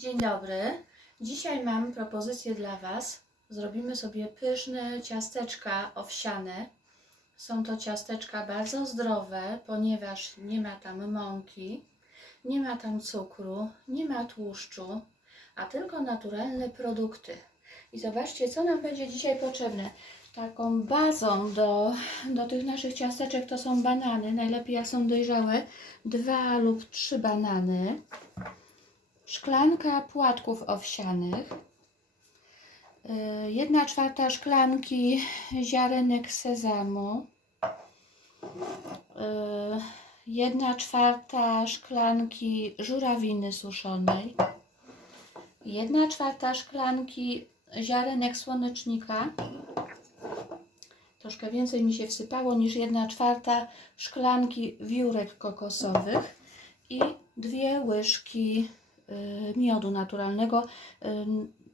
Dzień dobry. Dzisiaj mam propozycję dla Was. Zrobimy sobie pyszne ciasteczka owsiane. Są to ciasteczka bardzo zdrowe, ponieważ nie ma tam mąki, nie ma tam cukru, nie ma tłuszczu, a tylko naturalne produkty. I zobaczcie, co nam będzie dzisiaj potrzebne. Taką bazą do, do tych naszych ciasteczek to są banany. Najlepiej jak są dojrzałe. Dwa lub trzy banany szklanka płatków owsianych, y, jedna czwarta szklanki ziarenek sezamu, y, jedna czwarta szklanki żurawiny suszonej, jedna czwarta szklanki ziarenek słonecznika, troszkę więcej mi się wsypało niż jedna czwarta szklanki wiórek kokosowych i dwie łyżki miodu naturalnego. Y,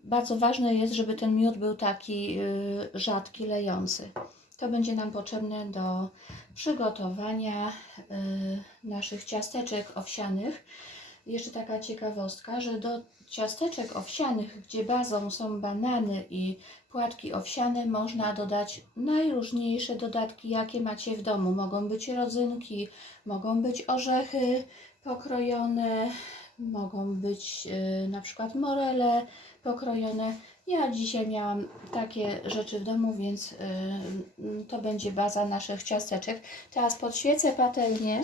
Bardzo ważne jest, żeby ten miód był taki y, rzadki, lejący. To będzie nam potrzebne do przygotowania y, naszych ciasteczek owsianych. Jeszcze taka ciekawostka, że do ciasteczek owsianych, gdzie bazą są banany i płatki owsiane, można dodać najróżniejsze dodatki, jakie macie w domu. Mogą być rodzynki, mogą być orzechy pokrojone, mogą być y, na przykład morele pokrojone. Ja dzisiaj miałam takie rzeczy w domu, więc y, y, to będzie baza naszych ciasteczek. Teraz podświecę patelnię.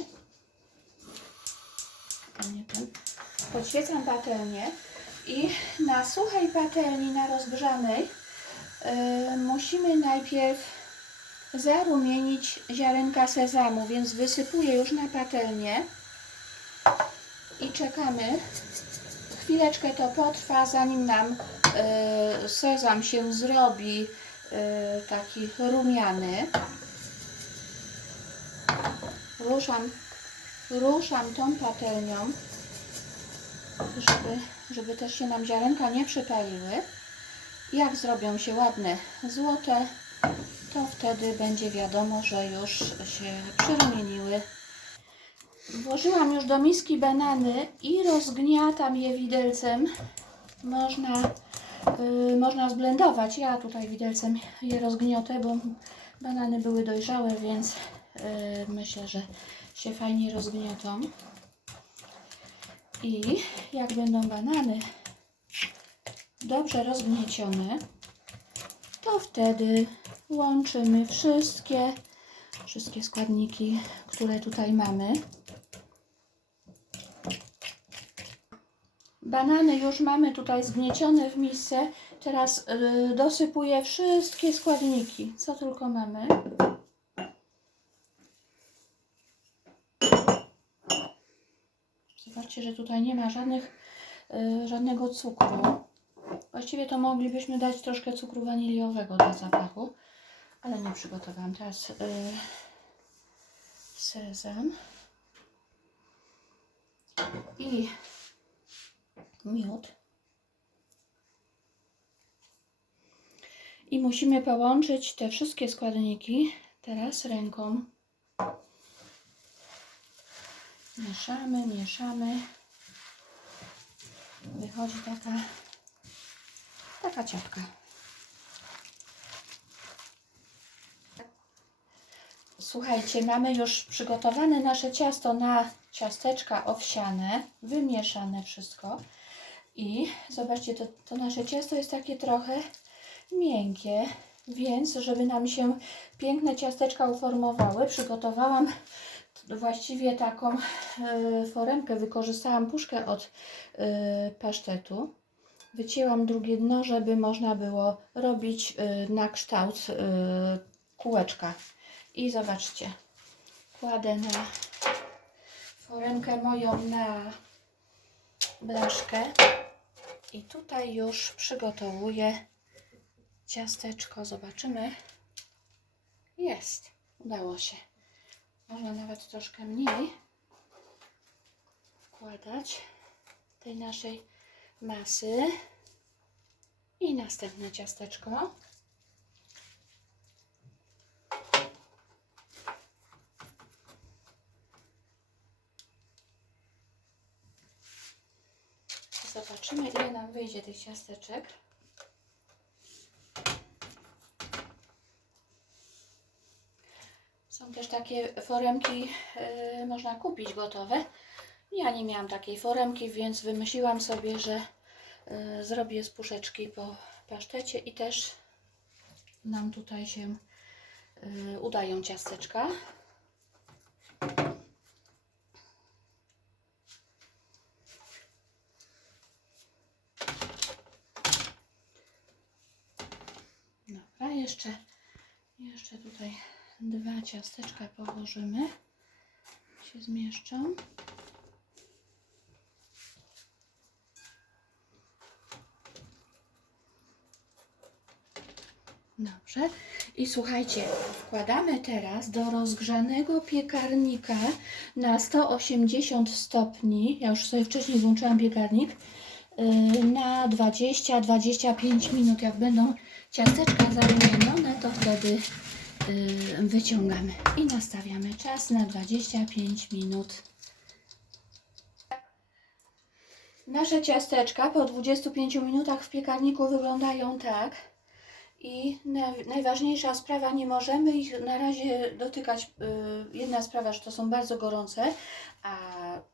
Podświecam patelnię i na suchej patelni, na rozgrzanej, y, musimy najpierw zarumienić ziarenka sezamu, więc wysypuję już na patelnię i czekamy. Chwileczkę to potrwa, zanim nam y, sezam się zrobi y, taki rumiany. Ruszam, ruszam tą patelnią, żeby, żeby też się nam ziarenka nie przypaliły. Jak zrobią się ładne, złote, to wtedy będzie wiadomo, że już się przyrumieniły. Włożyłam już do miski banany i rozgniatam je widelcem. Można, y, można zblendować. Ja tutaj widelcem je rozgniotę, bo banany były dojrzałe, więc y, myślę, że się fajnie rozgniotą. I jak będą banany dobrze rozgniecione, to wtedy łączymy wszystkie, wszystkie składniki, które tutaj mamy. Banany już mamy tutaj zgniecione w misce. Teraz y, dosypuję wszystkie składniki, co tylko mamy. Zobaczcie, że tutaj nie ma żadnych, y, żadnego cukru. Właściwie to moglibyśmy dać troszkę cukru waniliowego do zapachu, ale nie przygotowałam. Teraz y, sezam i miód. I musimy połączyć te wszystkie składniki teraz ręką. Mieszamy, mieszamy. Wychodzi taka taka ciapka. Słuchajcie, mamy już przygotowane nasze ciasto na ciasteczka owsiane, wymieszane wszystko. I zobaczcie, to, to nasze ciasto jest takie trochę miękkie, więc żeby nam się piękne ciasteczka uformowały, przygotowałam właściwie taką e, foremkę, wykorzystałam puszkę od e, pasztetu. Wycięłam drugie dno, żeby można było robić e, na kształt kółeczka. I zobaczcie, kładę na foremkę moją na blaszkę i tutaj już przygotowuję ciasteczko. Zobaczymy. Jest, udało się. Można nawet troszkę mniej wkładać tej naszej masy. I następne ciasteczko. Zobaczymy, ile nam wyjdzie tych ciasteczek. Są też takie foremki, yy, można kupić gotowe. Ja nie miałam takiej foremki, więc wymyśliłam sobie, że yy, zrobię z puszeczki po pasztecie i też nam tutaj się yy, udają ciasteczka. Jeszcze, jeszcze tutaj dwa ciasteczka położymy. Się zmieszczą. Dobrze. I słuchajcie, wkładamy teraz do rozgrzanego piekarnika na 180 stopni. Ja już sobie wcześniej włączyłam piekarnik na 20-25 minut. Jak będą ciasteczka zarumienione, to wtedy yy, wyciągamy i nastawiamy czas na 25 minut. Nasze ciasteczka po 25 minutach w piekarniku wyglądają tak. I na, najważniejsza sprawa, nie możemy ich na razie dotykać. y, jedna sprawa, że to są bardzo gorące, a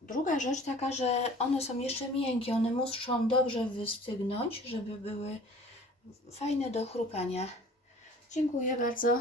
druga rzecz taka, że one są jeszcze miękkie, one muszą dobrze wystygnąć, żeby były fajne do chrupania. Dziękuję bardzo.